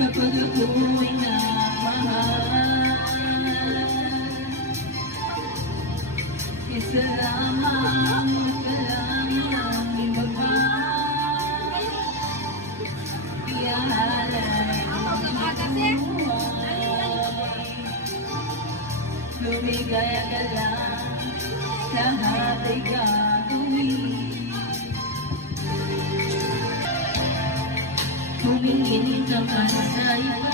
kapag ako'y nagmahal. Isa lamang ang ibabay, pialay ang buhay. Lumigaya ka lang, lahat ay gagawin. Humingin ka para sa'yo